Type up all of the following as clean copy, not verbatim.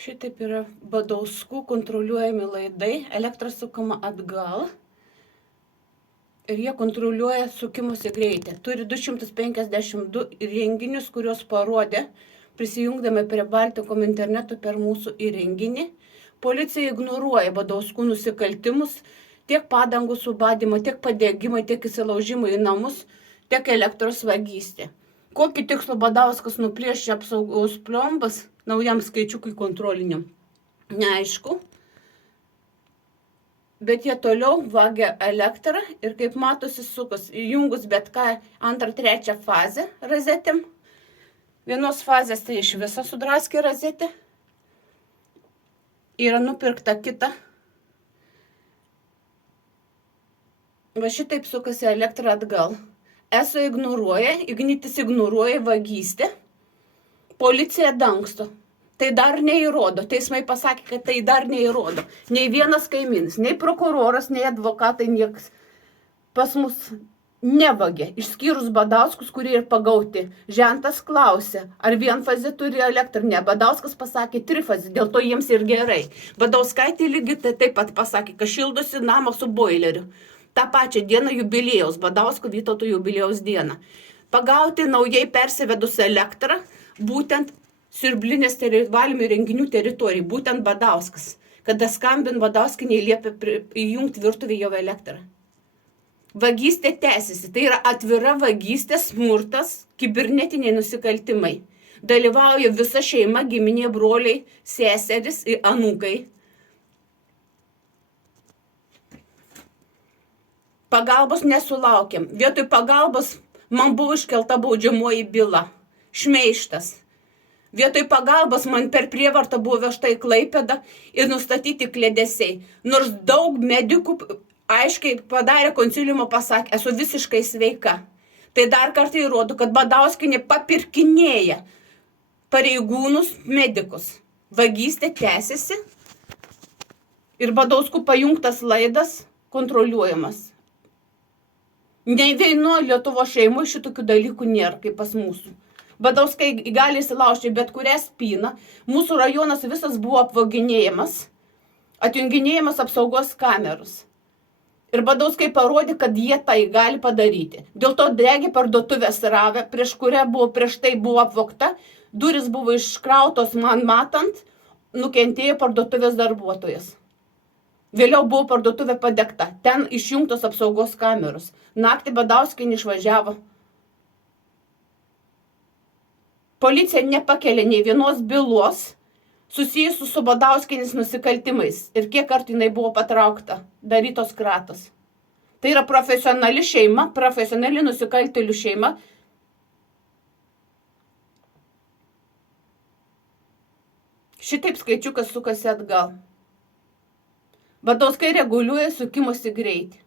Šitaip yra Badauskų kontroliuojami laidai, elektra sukama atgal ir jie kontroliuoja sukimosi greitį. Turi 252 įrenginius, kuriuos parodė, prisijungdami prie Baltikom internetu per mūsų įrenginį. Policija ignoruoja Badauskų nusikaltimus, tiek padangų subadymą, tiek padegimą, tiek įsilaužimą į namus, tiek elektros vagystę. Kokį tikslą Badauskas nuplėšė apsaugos plombas naujam skaičiukui kontroliniam? Neaišku. Bet jie toliau vagia elektrą ir kaip matosi sukas, įjungus bet ką antrą, trečią fazę rozetėm. Vienos fazės tai iš viso sudraskė rozetė. Yra nupirkta kita. Va šitaip sukasi elektrą atgal. ESO ignoruoja, Ignitis ignoruoja vagystę, policija dangsto. Tai dar neįrodo, teismai pasakė, kad tai dar neįrodo. Nei vienas kaimynas, nei prokuroras, nei advokatai, niekas pas mus nevagė, išskyrus Badauskus, kurie ir pagauti. Žentas klausė, ar vienfazė turi elektrą, ne, Badauskas pasakė trifazį, dėl to jiems ir gerai. Badauskaitė lygiai taip pat pasakė, kad šildosi namą su boileriu. Ta pačią dieną jubiliejaus, Badausko Vytauto jubiliejaus dieną. Pagauti naujai persivedus elektrą, būtent siurblinės valymo įrenginių teritorijai, būtent Badauskas. Kada skambin Badauskinė liepia įjungti virtuvę jau elektrą. Vagystė tęsiasi, tai yra atvira vagystė, smurtas, kibernetiniai nusikaltimai. Dalyvauja visa šeima, giminė, broliai, seseris ir anūkai. Pagalbos nesulaukėm. Vietoj pagalbos man buvo iškelta baudžiamoji byla. Šmeižtas. Vietoj pagalbos man per prievartą buvo vežta į Klaipėdą ir nustatyti kliedesiai. Nors daug medikų aiškiai padarė konsiliumo, pasakė, esu visiškai sveika. Tai dar kartą įrodo, kad Badauskinė papirkinėja pareigūnus, medikus. Vagystė tęsiasi ir Badauskų pajungtas laidas kontroliuojamas. Nei vieno Lietuvo šeimoje šitokių dalykų nėra, kaip pas mūsų. Badauskai gali įsilaužti bet kurią spyną. Mūsų rajonas visas buvo apvaginėjimas, atjunginėjimas apsaugos kameros. Ir Badauskai parodė, kad jie tai gali padaryti. Dėl to degė parduotuvės Ravė, prieš kurią prieš tai buvo apvogta, durys buvo iškrautos man matant, nukentėjo parduotuvės darbuotojas. Vėliau buvo parduotuvė padegta. Ten išjungtos apsaugos kameros. Naktį Badauskinė išvažiavo. Policija nepakelia nei vienos bylos susijusių su Badauskinis nusikaltimais. Ir kiek kartų jinai buvo patraukta, darytos kratos. Tai yra profesionali šeima, profesionali nusikaltėlių šeima. Šitaip skaičiukas sukasi atgal. Badauskai reguliuoja sukimosi greitį.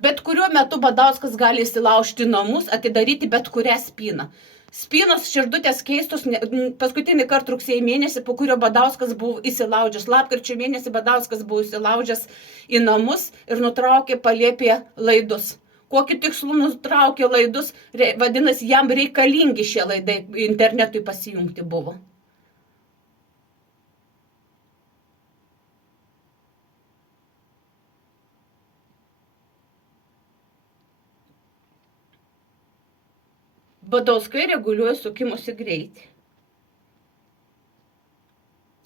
Bet kuriuo metu Badauskas gali įsilaužti namus, atidaryti bet kurią spyną. Spynos širdutės keistos paskutinį kartą rugsėjo mėnesį, po kurio Badauskas buvo įsilaužęs. Lapkričio mėnesį Badauskas buvo įsilaužęs į namus ir nutraukė palėpėje laidus. Kokį tikslų nutraukė laidus, vadinasi, jam reikalingi šie laidai internetui pasijungti buvo. Badauskai reguliuoja sukimosi greitį.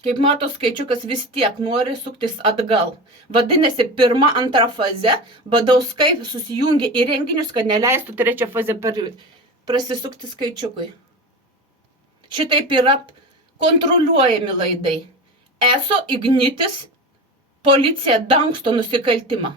Kaip mato, skaičiukas vis tiek nori suktis atgal. Vadinasi, pirma, antra faze Badauskai susijungia į renginius, kad neleistų trečią fazę prasisukti skaičiukui. Šitaip yra kontroliuojami laidai. ESO, Ignitis, policija dangsto nusikaltimą.